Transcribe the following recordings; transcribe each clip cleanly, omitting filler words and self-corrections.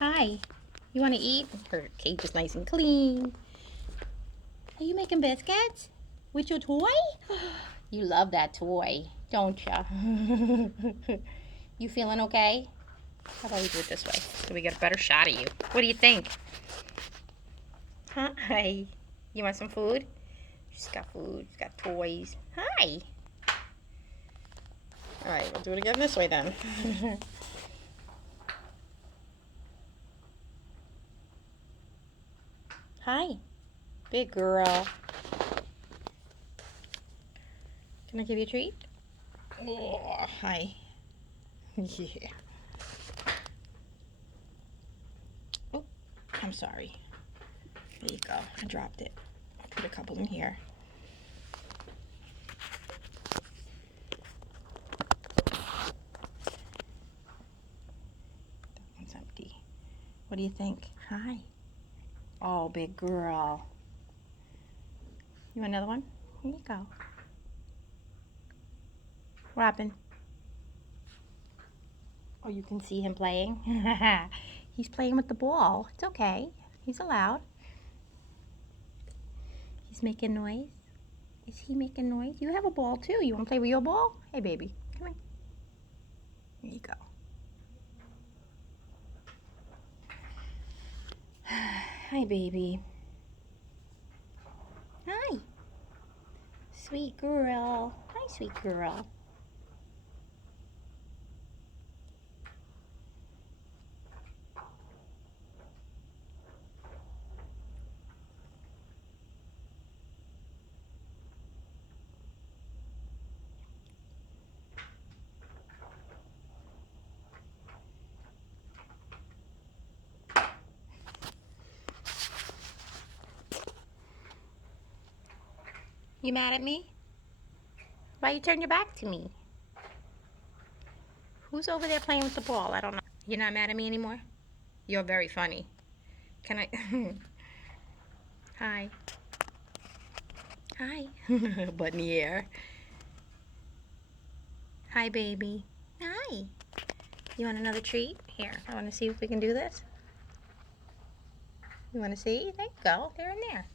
Hi, you want to eat? Her cage is nice and clean. Are you making biscuits? With your toy? You love that toy, don't you? You feeling okay? How about we do it this way so we get a better shot of you? What do you think? Hi. You want some food? She's got food. She's got toys. Hi. All right, we'll do it again this way then. Hi. Big girl. Can I give you a treat? Oh, hi. Yeah. Oh, I'm sorry. There you go. I dropped it. I'll put a couple in here. That one's empty. What do you think? Hi. Oh, big girl. You want another one? Here you go. What happened? Oh, you can see him playing? He's playing with the ball. It's okay. He's allowed. He's making noise. Is he making noise? You have a ball too. You want to play with your ball? Hey, baby. Come here. Here you go. Hi, baby. Hi. Sweet girl. Hi, sweet girl. You mad at me? Why you turn your back to me? Who's over there playing with the ball? I don't know. You're not mad at me anymore? You're very funny. Can I? Hi. Hi. Butt in the air. Hi, baby. Hi. You want another treat? Here, I want to see if we can do this. You want to see? There you go. They're in there.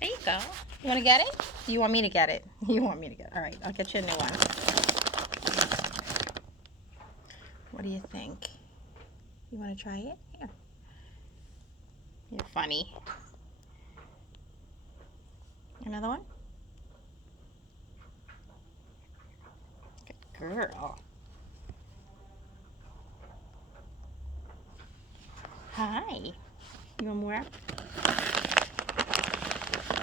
There you go. You want to get it? You want me to get it? You want me to get it? All right, I'll get you a new one. What do you think? You want to try it? Here. You're funny. Another one? Good girl. Hi. You want more?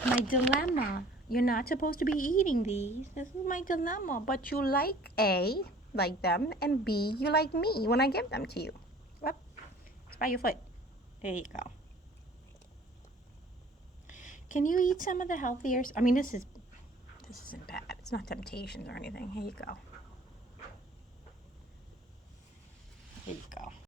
My dilemma. You're not supposed to be eating these. This is my dilemma. But you like A, like them, and B, you like me when I give them to you. Whoop. It's by your foot. There you go. Can you eat some of the healthier? I mean, this isn't bad. It's not temptations or anything. Here you go. Here you go.